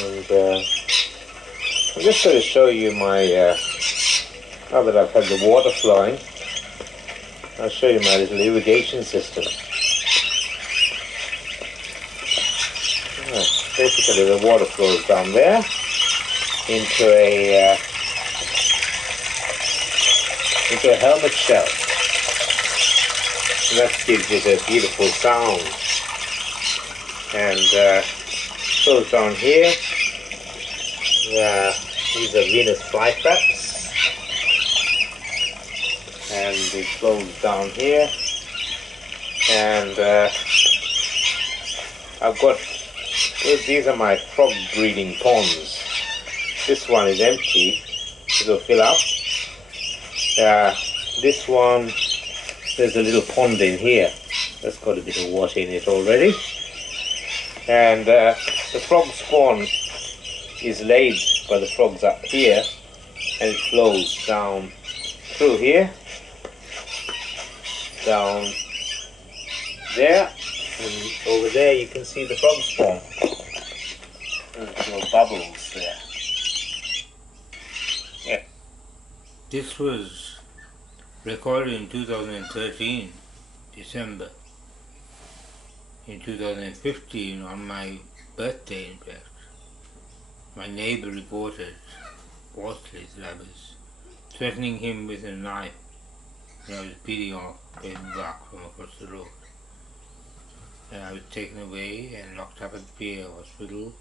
And I'm just going to show you my, now that I've had the water flowing, I'll show you my little irrigation system. Basically the water flows down there into a helmet shell. And that gives it a beautiful sound. And flows down here. These are Venus flytraps. And it flows down here. And I've got, these are my frog breeding ponds. This one is empty. It'll fill up. This one, there's a little pond in here. That's got a bit of water in it already. And the frog spawn is laid by the frogs up here, and it flows down through here, down there, and over there you can see the frog spawn. There's little bubbles there. Yeah. This was recorded in 2013, December. In 2015, on my birthday in fact, my neighbour reported falsely that I was threatening him with a knife when I was beating off him back from across the road. And I was taken away and locked up at the PA hospital,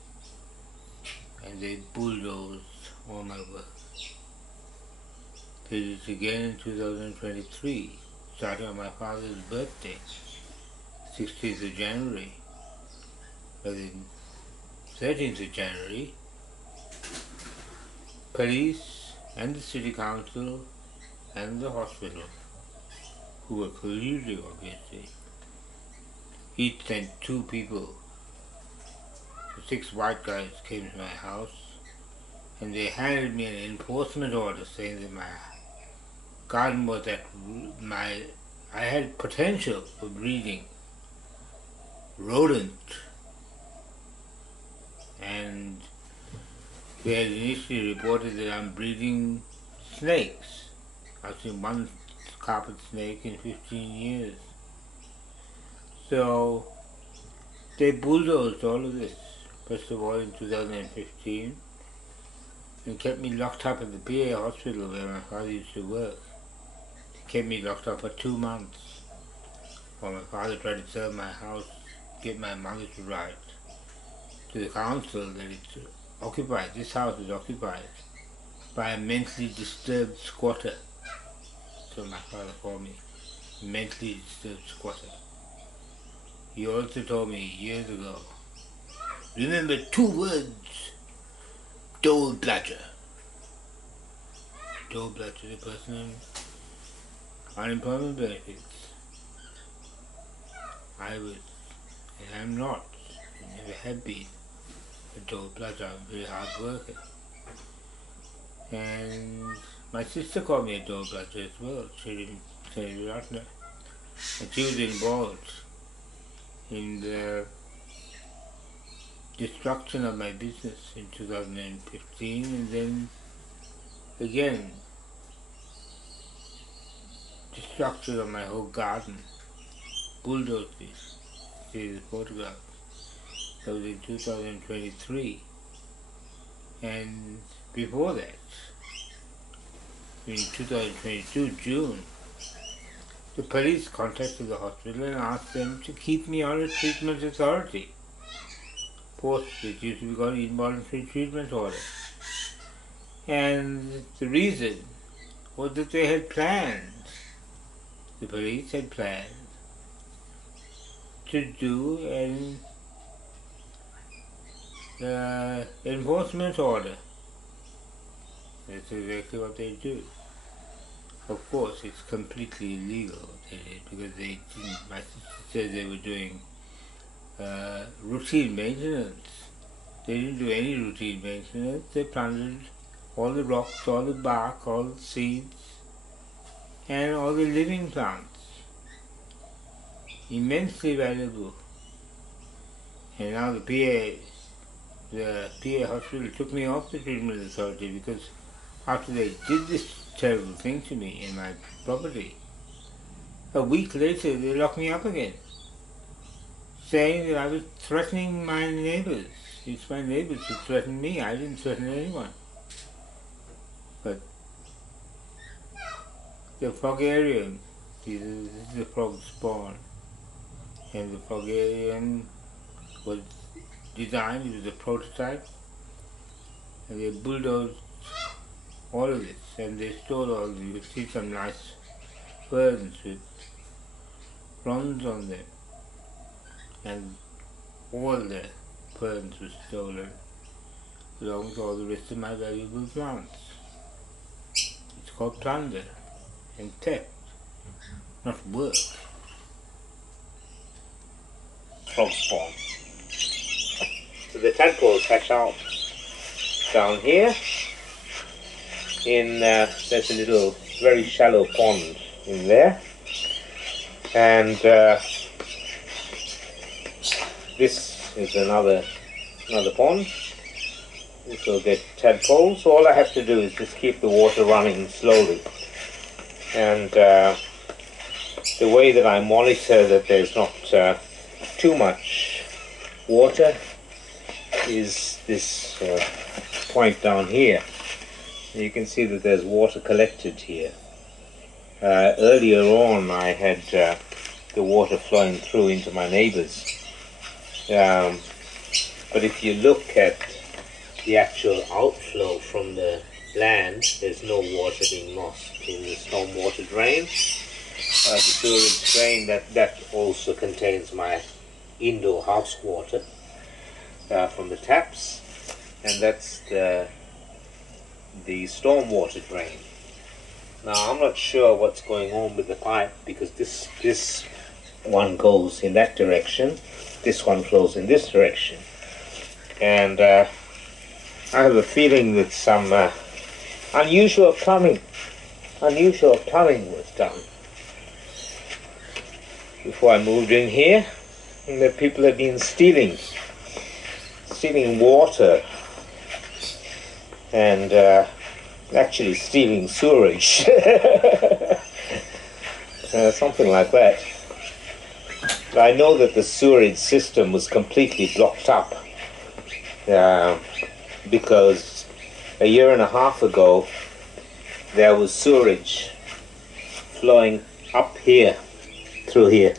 and they bulldozed all my work. Did it again in 2023, starting on my father's birthday, 16th of January. But then 13th of January, police and the city council and the hospital, who were colluding obviously, each sent 2 people. The 6 white guys came to my house, and they handed me an enforcement order saying that my garden was I had potential for breeding rodent, and they had initially reported that I'm breeding snakes. I've seen one carpet snake in 15 years. So they bulldozed all of this, first of all in 2015, and kept me locked up at the PA hospital where my father used to work. They kept me locked up for 2 months while my father tried to sell my house, get my mother to write to the council that it's occupied, this house is occupied by a mentally disturbed squatter. So my father called me mentally disturbed squatter. He also told me years ago, remember 2 words, dole bladger. Dole bladger, the person on unemployment benefits. I was, and I'm not, I never have been a dole bladger. I'm a very hard worker. And my sister called me a dole bladger as well. She didn't say Ratner. And she was involved in the destruction of my business in 2015, and then again destruction of my whole garden, bulldozed it. See the photograph. That was in 2023, and before that, in 2022 June, the police contacted the hospital and asked them to keep me on a treatment authority post. It used to be called involuntary treatment order. And the reason was that they had planned, the police had planned to do an enforcement order. That's exactly what they do. Of course, it's completely illegal what they did, because they didn't, my sister said they were doing routine maintenance. They didn't do any routine maintenance. They plundered all the rocks, all the bark, all the seeds, and all the living plants. Immensely valuable. And now the PA the PA hospital took me off the treatment authority because after they did this terrible thing to me in my property, a week later they locked me up again, saying that I was threatening my neighbours. It's my neighbours who threatened me. I didn't threaten anyone. But the Frogarium, this is the frog spawn, and the Frogarium was designed, it was a prototype, and they bulldozed all of this, and they stored all of it. You see some nice ferns with fronds on them, and all the ferns were stolen, along with all the rest of my valuable plants. It's called plunder and theft, not work. Frog spawn. So the tadpoles hatch out down here in there's a little very shallow pond in there, and this is another pond. This will get tadpoles. So all I have to do is just keep the water running slowly, and the way that I monitor that there's not too much water is this point down here. You can see that there's water collected here. Earlier on I had the water flowing through into my neighbours, but if you look at the actual outflow from the land, there's no water being lost in the stormwater drain. The sewerage drain that also contains my indoor house water from the taps, and that's the stormwater drain. Now I'm not sure what's going on with the pipe, because this one goes in that direction, this one flows in this direction, and I have a feeling that some unusual plumbing was done before I moved in here, and that people have been stealing water and actually stealing sewerage. Something like that. I know that the sewerage system was completely blocked up because a year and a half ago there was sewerage flowing up here, through here.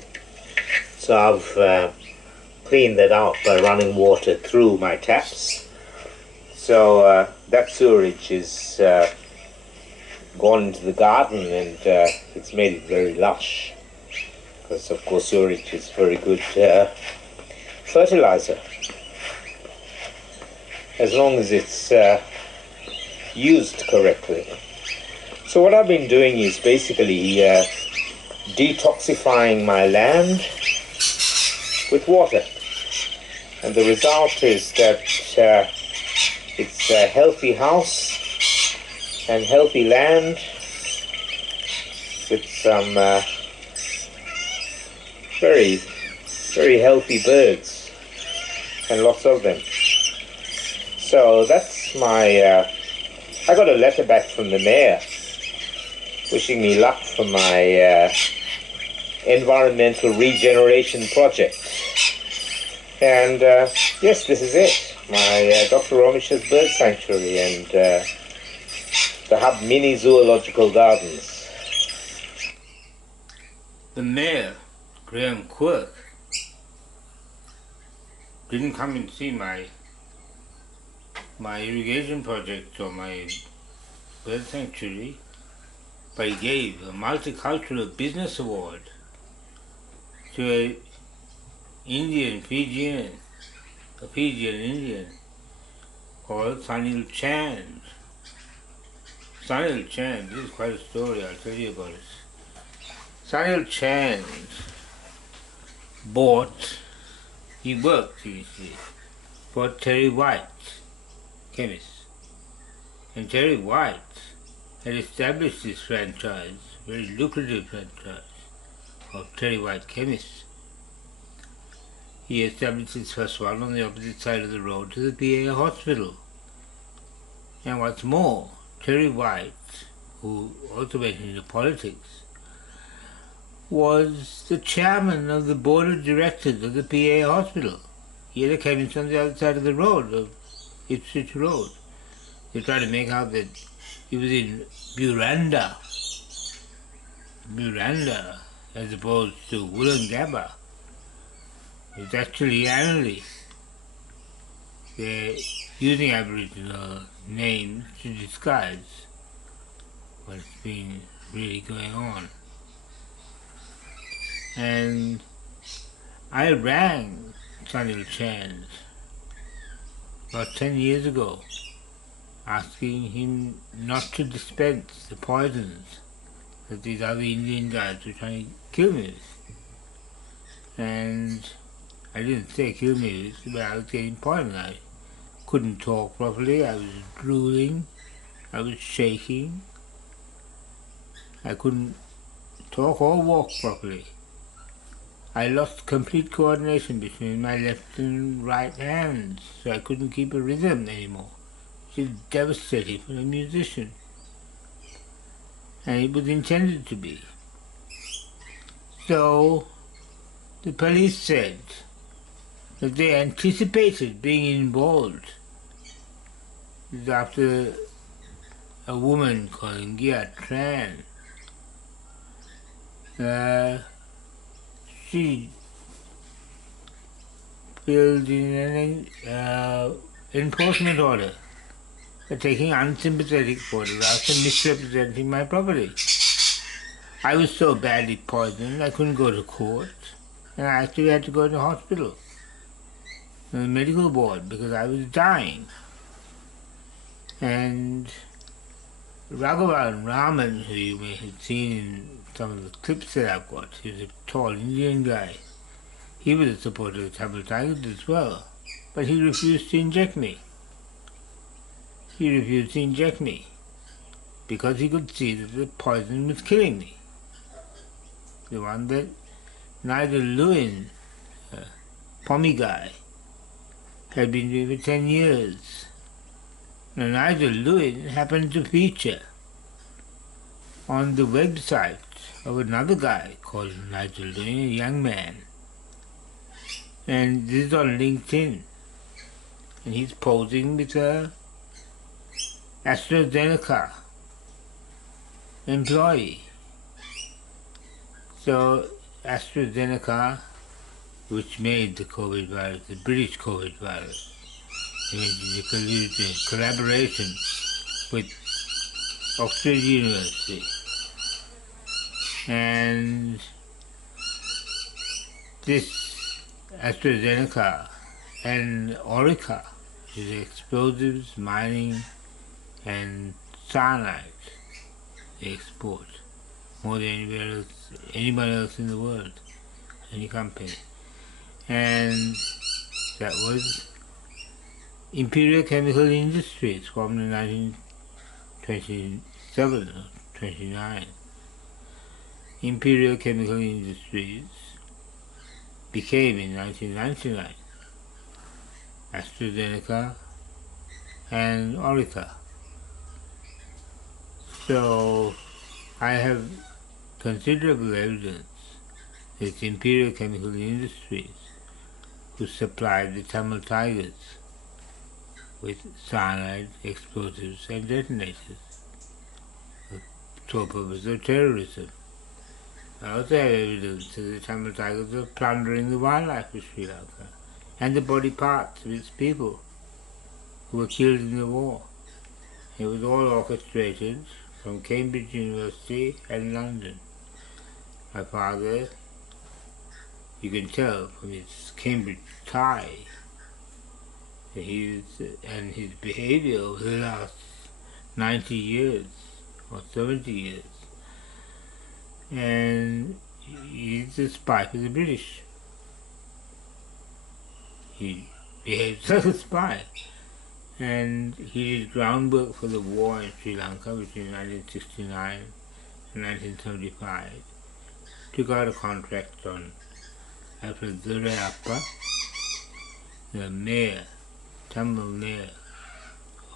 So I've cleaned that out by running water through my taps. So that sewerage is gone into the garden, and it's made it very lush, because of course sewerage is very good fertilizer, as long as it's used correctly. So what I've been doing is basically detoxifying my land with water, and the result is that it's a healthy house and healthy land with some very, very healthy birds, and lots of them. So that's my I got a letter back from the mayor wishing me luck for my environmental regeneration project. And yes, this is it. My Dr. Romish's Bird Sanctuary and the Hub Mini Zoological Gardens. The mayor, Graham Quirk, didn't come and see my irrigation project or my bird sanctuary, but he gave a multicultural business award to a Fijian Indian called Sunil Chand. Sunil Chand, this is quite a story, I'll tell you about it. Sunil Chand he worked, you see, for Terry White, chemist. And Terry White had established this franchise, very lucrative franchise, of Terry White chemists. He established his first one on the opposite side of the road to the PA hospital. And what's more, Terry White, who also went into politics, was the chairman of the board of directors of the PA hospital. He had a chemist on the other side of the road, of Ipswich Road. They tried to make out that he was in Buranda, as opposed to Woolloongabba. It's actually Annalise. They're using Aboriginal names to disguise what's been really going on. And I rang Sunil Chand about 10 years ago, asking him not to dispense the poisons that these other Indian guys were trying to kill me with. And I didn't say kill me with, but I was getting poisoned. I couldn't talk properly, I was drooling, I was shaking, I couldn't talk or walk properly. I lost complete coordination between my left and right hands, so I couldn't keep a rhythm anymore. It was devastating for a musician. And it was intended to be. So, the police said that they anticipated being involved after a woman called Gia Tran. She filled in an enforcement order for taking unsympathetic photographs and misrepresenting my property. I was so badly poisoned I couldn't go to court, and I actually had to go to hospital, in the medical ward, because I was dying. And Raghavan Raman, who you may have seen in some of the clips that I've got, he was a tall Indian guy. He was a supporter of Tamil Tigers as well, but he refused to inject me. He refused to inject me because he could see that the poison was killing me. The one that Nigel Lewin, Pommy guy, had been doing for 10 years. Now Nigel Lewin happened to feature on the website of another guy called Nigel Lewin, a young man. And this is on LinkedIn. And he's posing with a AstraZeneca employee. So AstraZeneca, which made the COVID virus, the British COVID virus, a collaboration with Oxford University. And this AstraZeneca and Orica is explosives, mining and cyanide they export more than anybody else in the world, any company. And that was Imperial Chemical Industries, formed in 1927 or 29. Imperial Chemical Industries became in 1999 AstraZeneca and Orica. So I have considerable evidence that it's Imperial Chemical Industries who supplied the Tamil Tigers with cyanide, explosives and detonators for the sole purpose of terrorism. I also have evidence that the Tamil Tigers are plundering the wildlife of Sri Lanka and the body parts of its people who were killed in the war. It was all orchestrated from Cambridge University and London. My father, you can tell from his Cambridge tie, and his behavior over the last 90 years or 70 years. And he's a spy for the British. He behaves like a spy. And he did groundwork for the war in Sri Lanka between 1969 and 1975. Took out a contract on Alfred Zurayappa the mayor, Tamil mayor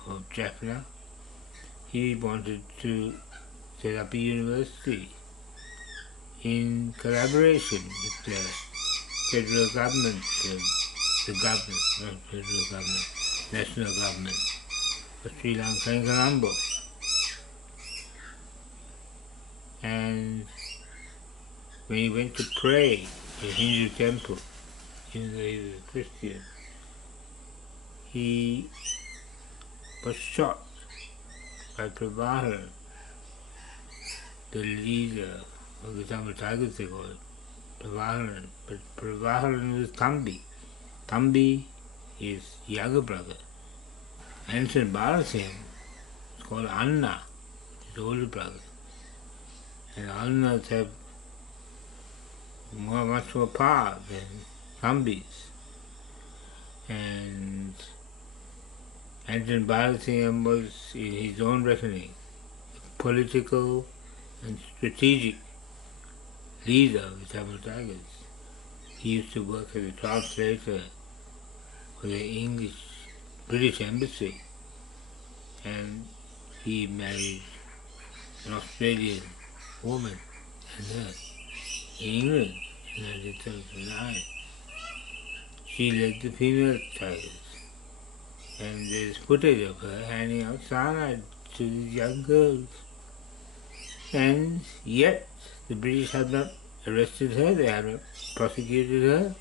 of Jaffna, he wanted to set up a university in collaboration with the federal government, the government, not federal government, national government of Sri Lanka and Colombo. And when he went to pray in a Hindu temple, even though he was a Christian, he was shot by Prabharan, the leader of the Tamil Tigers, they call it, Prabharan. But Prabharan was Thambi. Thambi is younger brother. Anson Balasim is called Anna, his older brother. And Annas have much more power than Thambis. And Anton Balasim was, in his own reckoning, a political and strategic leader of the Tamil Tigers. He used to work as a translator for the British embassy, and he married an Australian woman and her in England in 1979. She led the female tigers, and there's footage of her handing out cyanide to these young girls. And yet, the British have not arrested her, they have not prosecuted her,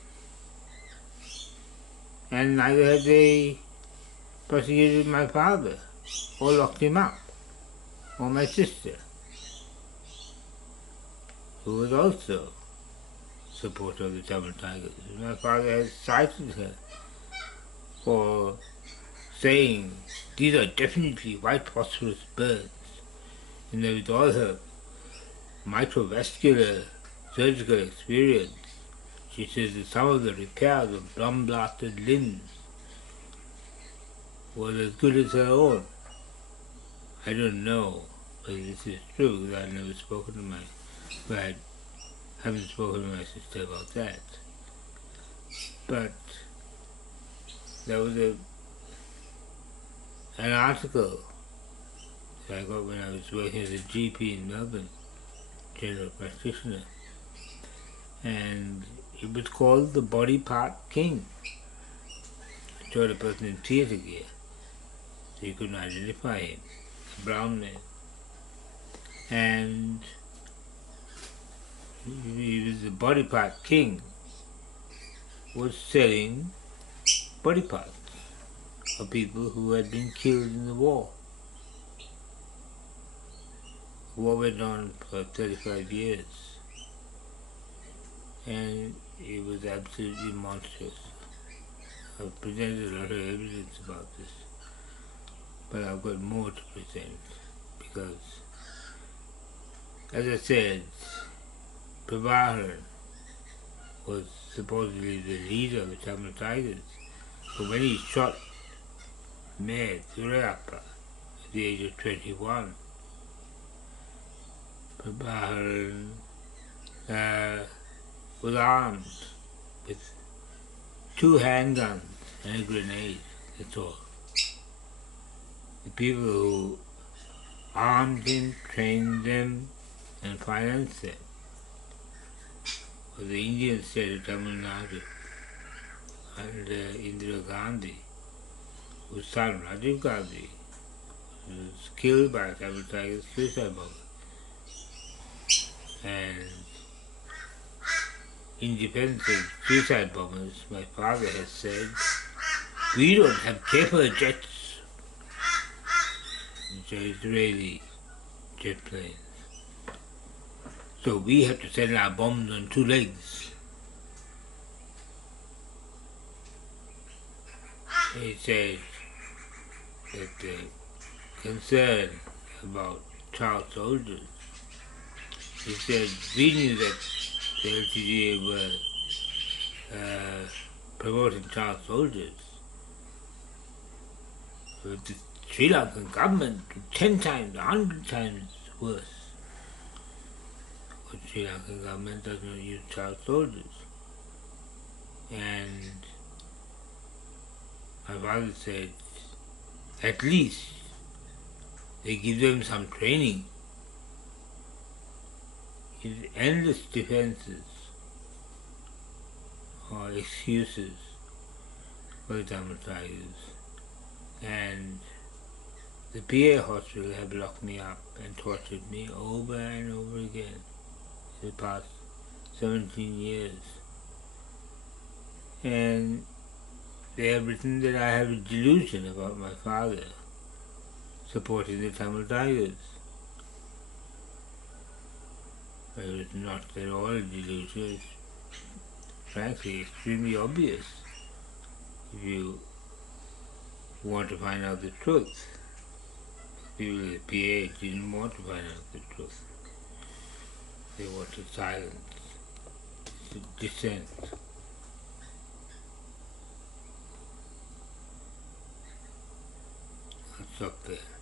and neither have they prosecuted my father, or locked him up, or my sister, who was also a supporter of the Tamil Tigers. My father has cited her for saying these are definitely white phosphorus birds, and that with all her microvascular surgical experience, she says that some of the repairs of bomb-blasted limbs was as good as her own. I don't know whether this is true, because I've never spoken to I haven't spoken to my sister about that. But there was an article that I got when I was working as a GP in Melbourne, general practitioner, and it was called The Body Part King. It showed a person in theatre gear, so you couldn't identify him, a brown man. And he was the Body Part King, was selling body parts of people who had been killed in the war. The war went on for 35 years, and it was absolutely monstrous. I've presented a lot of evidence about this, but I've got more to present, because, as I said, Prabharan was supposedly the leader of the Tamil Tigers, but when he shot Mayor Surayappa at the age of 21, Prabharan was armed with 2 handguns and a grenade, that's all. The people who armed him, trained them, and financed them was the Indian state of Tamil Nadu under Indira Gandhi, whose son Rajiv Gandhi was killed by a Tamil Tigers suicide bomber. And in defense of suicide bombers, my father has said, we don't have paper jets, which are Israeli jet planes. So we have to send our bombs on 2 legs. He said that the concern about child soldiers, he said we knew that the LTGA were promoting child soldiers, but the Sri Lankan government 10 times, 100 times worse. But Sri Lankan government does not use child soldiers. And my father said, at least they give them some training. It's endless defenses or excuses for the Tamil Tigers. And the PA hospital have locked me up and tortured me over and over again in the past 17 years. And they have written that I have a delusion about my father supporting the Tamil Tigers. It was not at all a delusion. It's frankly extremely obvious if you want to find out the truth. People at the PA didn't want to find out the truth. They wanted silence, dissent. I'll stop there.